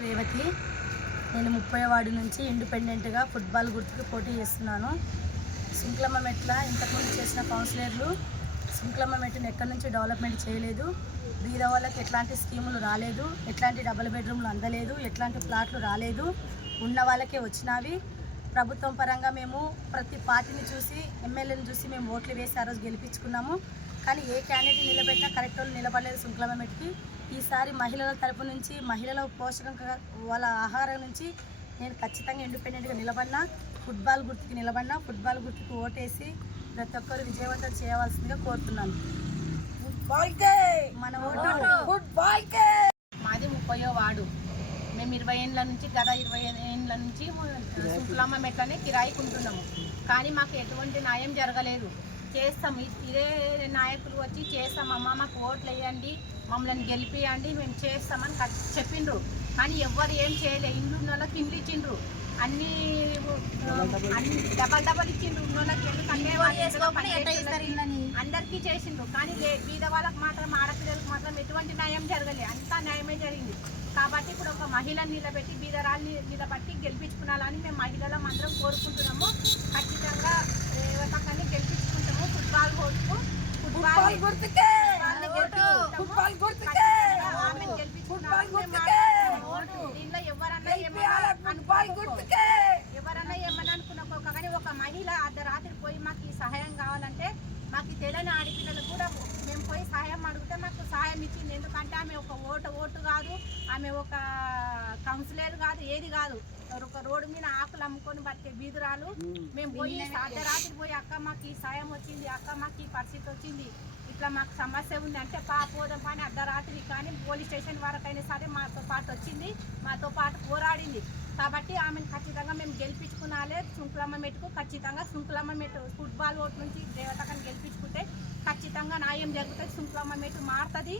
రేవతి. నేను ముప్పై వార్డు నుంచి ఇండిపెండెంట్గా ఫుట్బాల్ గుర్తుకు పోటీ చేస్తున్నాను. శుంక్లమ్మ మెట్ల ఇంతకుముందు చేసిన కౌన్సిలర్లు శుంక్లమ్మ మెట్లను ఎక్కడి నుంచి డెవలప్మెంట్ చేయలేదు. బీద వాళ్ళకి ఎట్లాంటి స్కీములు రాలేదు ఎట్లాంటి డబుల్ బెడ్రూమ్లు అందలేదు ఎట్లాంటి ప్లాట్లు రాలేదు. ఉన్న వాళ్ళకే వచ్చినవి. ప్రభుత్వం పరంగా మేము ప్రతి పార్టీని చూసి ఎమ్మెల్యేని చూసి మేము ఓట్లు వేసి ఆ రోజు గెలిపించుకున్నాము. కానీ ఏ క్యాండిడేట్ నిలబెట్టినా కరెక్ట్ వాళ్ళు నిలబడలేదు శుంక్లమ్మ మెట్కి ఈసారి మహిళల తరపు నుంచి మహిళల పోషకం వాళ్ళ ఆహారం నుంచి నేను ఖచ్చితంగా ఇండిపెండెంట్గా నిలబడినా ఫుట్బాల్ గుర్తుకి నిలబడినా ఫుట్బాల్ గుర్తుకు ఓటేసి ప్రతి ఒక్కరు విజయవంతం చేయవలసిందిగా కోరుతున్నాను. మన ఓటు మాది ముప్పయో వాడు మేము ఇరవై ఏండ్ల నుంచి గత ఇరవై ఏండ్ల నుంచి శుక్లమ్మ మెట్లనే కిరాయికుంటున్నాము. కానీ మాకు ఎటువంటి న్యాయం జరగలేదు. చేస్తాం. ఇదే నాయకులు వచ్చి చేస్తామమ్మా మాకు ఓట్లు వేయండి మమ్మల్ని గెలిపియండి మేము చేస్తామని చెప్పిండ్రు. కానీ ఎవ్వరు ఏం చేయలే. ఇల్లు ఉన్న వాళ్ళకి ఇండ్లు ఇచ్చిండ్రు. అన్ని అన్ని డబల్ డబల్ ఇచ్చిండ్రు. ఉన్న వాళ్ళకి. అందరికీ చేసిండ్రు. కానీ లే- బీద వాళ్ళకి మాత్రం ఆడపిల్లలకు మాత్రం ఎటువంటి న్యాయం జరగలేదు అంతా న్యాయమే జరిగింది. కాబట్టి ఇప్పుడు ఒక మహిళను నిలబెట్టి బీదరాల్ని నిలబెట్టి గెలిపించుకున్నాలని మేము మహిళలం అందరం కోరుకుంటున్నాము ఖచ్చితంగా రేవతక్కని గెలిపించుకుంటాము ఫుట్బాల్ ఓటుకు ఫుట్బాల్ ఫుట్బాల్ ఓటు. ఫుట్బాల్ ఆమెను గెలిపించుకున్నాము. మేము ఎవరన్నా ఏమన్నా అనుకోకపో. అనుకున్నా కానీ ఒక మహిళ అర్ధరాత్రి పోయి మాకు ఈ సహాయం కావాలంటే మాకు తెలియని ఆడపిల్లలు కూడా మేము పోయి సహాయం అడిగితే మాకు సహాయం ఇచ్చింది ఎందుకంటే ఆమె ఒక ఓటు ఓటు కాదు ఆమె ఒక కౌన్సిలర్ కాదు ఏది కాదు ఒక రోడ్డు మీద ఆకులు అమ్ముకొని బతికే బీదురాలు. మేము పోయి అర్ధరాత్రి పోయి అక్క మాకు ఈ సాయం వచ్చింది అక్క మాకు ఈ పరిస్థితి వచ్చింది. ఇట్లా మాకు సమస్య ఉంది అంటే పా పోదాం పని అర్ధరాత్రి కానీ పోలీస్ స్టేషన్ వరకైనా సరే మాతో పాటు వచ్చింది మాతో పాటు పోరాడింది. కాబట్టి ఆమెను ఖచ్చితంగా మేము గెలిపించుకున్నాలే శుంకులమ్మ మెట్టుకు ఖచ్చితంగా శుంకులమ్మ మెట్టు ఫుట్బాల్ ఓటు నుంచి దేవతకని గెలిపించుకుంటే ఖచ్చితంగా న్యాయం జరుగుతుంది శుంకులమ్మ మెట్టు మారుతుంది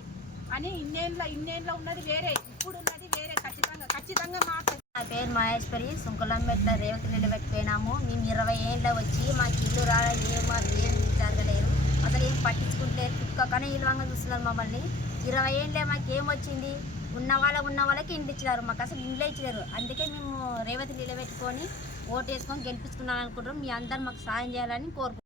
అని ఇన్నేళ్ళ ఇన్నేళ్ళ ఉన్నది వేరే ఇప్పుడు ఉన్నది వేరే ఖచ్చితంగా ఖచ్చితంగా మారుతుంది. నా పేరు మహేశ్వరి. సుంకులంబెట్ల రేవతి నిలబెట్టిపోయినాము మేము ఇరవై ఏళ్ళ వచ్చి మాకు ఇల్లు రాలేదు ఏం మాకు ఏం జరగలేదు. అసలు ఏం పట్టించుకుంటే కుక్క కానీ ఇల్వంగా చూస్తున్నారు మమ్మల్ని. ఇరవై ఏళ్ళే మాకు ఏం వచ్చింది? ఉన్న వాళ్ళ ఉన్న వాళ్ళకి ఇంటి ఇచ్చినారు. మాకు అసలు ఇండ్లే ఇచ్చినారు. అందుకే మేము రేవతి నిలబెట్టుకొని ఓటు వేసుకొని గెలిపించుకున్నాం అనుకుంటున్నాం. మీ అందరు మాకు సాయం చేయాలని కోరుకుంటున్నాం.